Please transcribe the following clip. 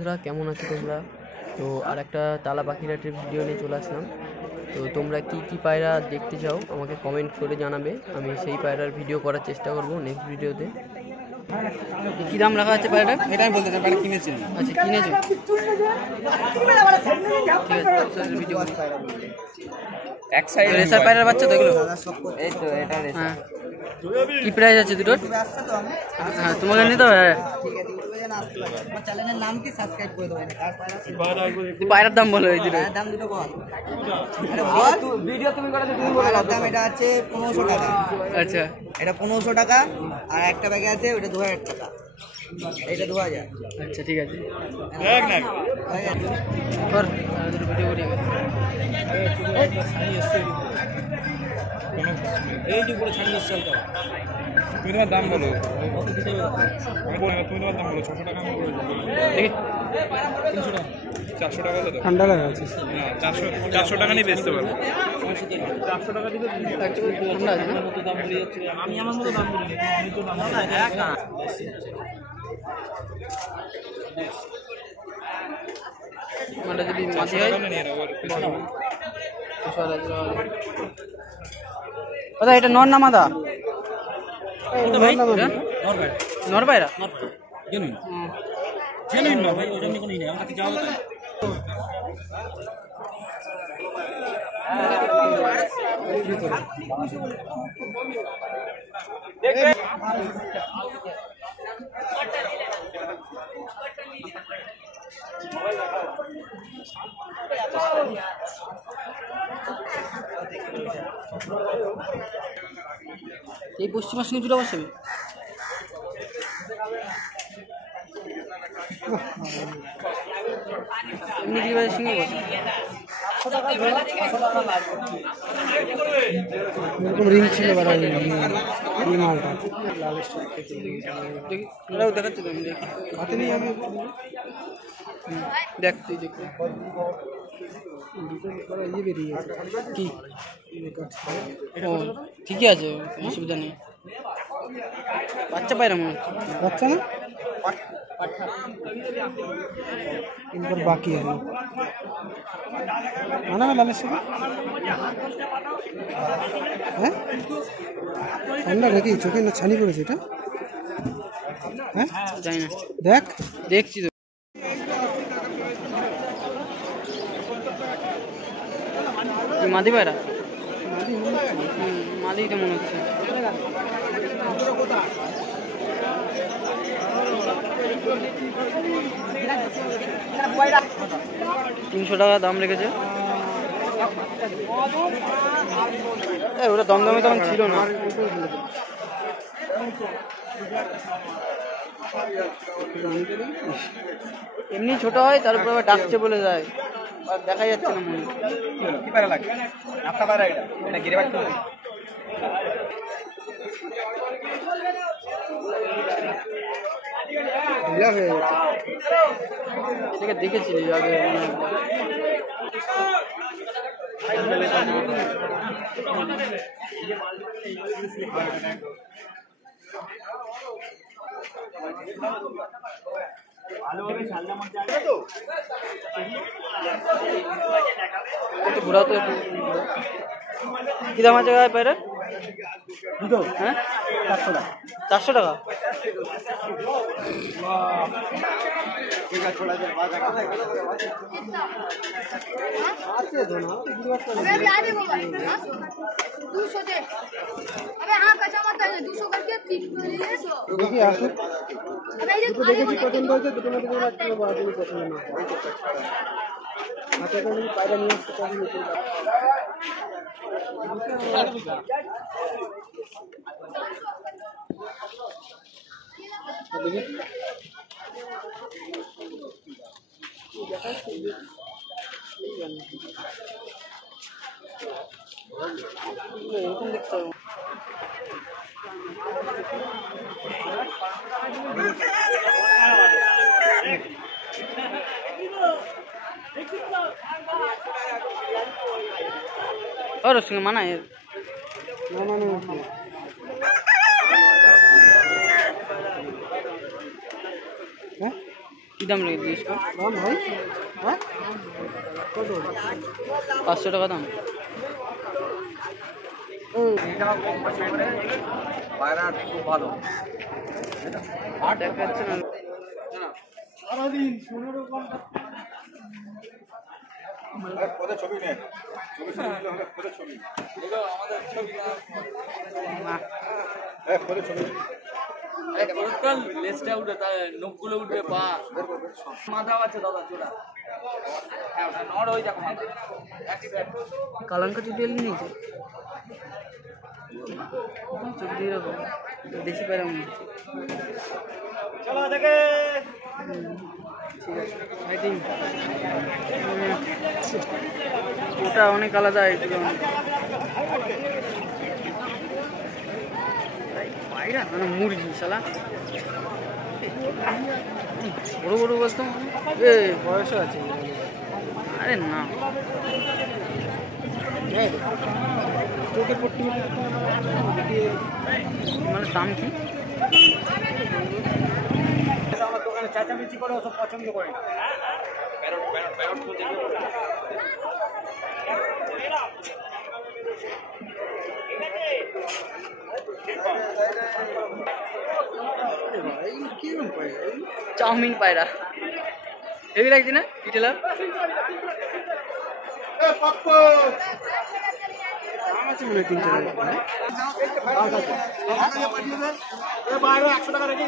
বন্ধুরা, কেমন আছো তোমরা? তো আর একটা তালা পাখিরাটের ভিডিও নিয়ে চলে আসলাম। তো তোমরা কি পায়রা দেখতে চাও আমাকে কমেন্ট করে জানাবে, আমি সেই পায়রার ভিডিও করার চেষ্টা করব নেক্সট ভিডিওতে। কি দাম রাখা আছে পায়রাটা? এটা আমি বলতে চাই, পায়রা কিনেছি। আচ্ছা, কিনেছো? ভিডিও এক সাইড রেসার পায়রার বাচ্চা তো এগুলো? এই তো এটা রেসার। হ্যাঁ, কি প্রাইস আছে দুটোর? হ্যাঁ, তোমাকে নিতে হবে। চ্যানেলের নাম কি সাবস্ক্রাইব করে দেবেন? পায়রার দাম বলো, এই দুটো দাম দুটো বল। ভিডিও তুমি করাতে তুমি বলো। দাম এটা আছে 1500 টাকা। আচ্ছা, এটা 1500 টাকা। আর একটা ব্যাগে আছে ওটা 2000 টাকা। এটা 2000। আচ্ছা ঠিক আছে। দেখ না কর দুটো ভিডিও করি। এই যে পুরো ছাড়িয়ে চল তো। তুমি তোমার দাম বলো। কত দিতে হবে? আমি বলবো, তুমি তোমার দাম বলো। 600 টাকা আমি বলে দেব। দেখি 300 টাকা। 400 টাকা বলে দাও। ঠান্ডা লাগা আছে। না, 400 টাকা নিয়ে বেচতে পারবো। 400 টাকা দিলে ঠান্ডা আছে না? মতো দাম বলে যাচ্ছে। আমি আমার মতো দাম বলি। আমি তো দাম না এক না। মানে যদি মাঝে হয় নিয়ে নাও আর দাদা, এটা নর না মাদা? নর পায়রা। জেনুইন না ভাই, ওটা নিয়ে কোনো নেই। আমরা কি যাও এই পশ্চিমা সিংহ জুড়ে বসে এমনি কি সিংহ বসে রিং ছিল মালটা দেখাচ্ছি তো, আমি দেখি হাতে নিয়ে আমি দেখ তুই দেখি ইয়ে বেরিয়ে কি ঠিকই আছে, অসুবিধা নেই। বাচ্চা পায়রা মনে হচ্ছে। বাচ্চা না, इनपर बाकी है माना में लाने से हैं ठंडा নাকি চোখে না ছানি পড়েছে এটা? হ্যাঁ জানি না, দেখছি তো। মাদি পায়রা, মাদিটা মনে হচ্ছে। 300 টাকা দাম রেখেছে। ওটা দমদমে তখন ছিল না। এমনি ছোট হয়, তারপর আবার ডাকছে বলে যায়, আর দেখা যাচ্ছে না মনে। কি পায়রা লাগে? আপনার পায়রা এটা? এটা গিরে বাড়তে হবে। এটাকে দেখেছিলি আগে? ঘোরা তো কি দাম আছে পায়রা? দুটো হ্যাঁ 400 টাকা। 400 টাকা? দেখেছি পছন্দ হয়েছে, দুটোর মধ্যে পছন্দ না পায়রা নিয়ে এরকম দেখতে হবে। और उसमें माना है দাম রেখে দিস ভাই হ্যাঁ 500 টাকা দাম। পায়রা খুব ভালো দেখা যাচ্ছে না। ছবি নেন ছবি ছবি ছবি লেজটা উঠে তার নখগুলো উঠবে পা মাথাও আছে দাদা চোরা হ্যাঁ ওটা নড় হয়ে যাবে মাথা কালাঙ্কা চুটি এলি নিয়েছে চোখ দিয়ে এরকম দেশি পায়রা মনে হচ্ছে। ঠিক আছে ফাইটিং ওটা অনেক আলাদা এগুলো পায়রা মানে মুরগি শালা বড় বড় বস্তু এ বয়স আছে আরে না চোখের পট্টি মানে দাম কি আমার দোকানে চেঁচামেচি করে ওসব পছন্দ করে না চাউমিন পায়রা হেভি লাগছে না পিটেলার আছে মনে হয় 3-4 100 টাকা রেখে